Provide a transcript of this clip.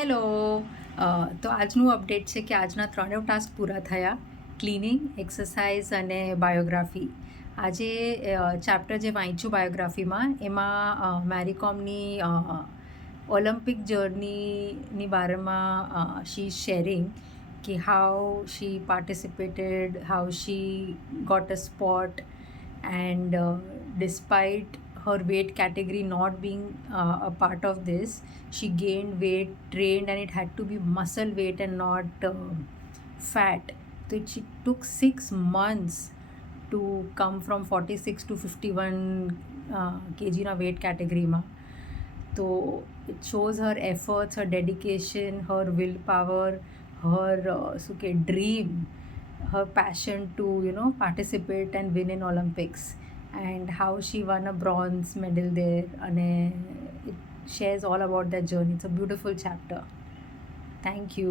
હેલો. તો આજનું અપડેટ છે કે આજના ત્રણેય ટાસ્ક પૂરા થયા: ક્લિનિંગ, એક્સરસાઇઝ અને બાયોગ્રાફી. આજે ચેપ્ટર જે વાંચ્યું બાયોગ્રાફીમાં એમાં મેરી કોમની ઓલિમ્પિક જર્નીની બારેમાં શી ઇઝ શેરિંગ કે how she participated, how she got a spot, and despite her weight category not being a part of this, she gained weight, trained, and it had to be muscle weight and not fat. So she took 6 months to come from 46 to 51 kg na weight category ma. So it shows her efforts, her dedication, her willpower, her dream, her passion to participate and win in Olympics, and how she won a bronze medal there. And it shares all about that journey. It's a beautiful chapter. Thank you.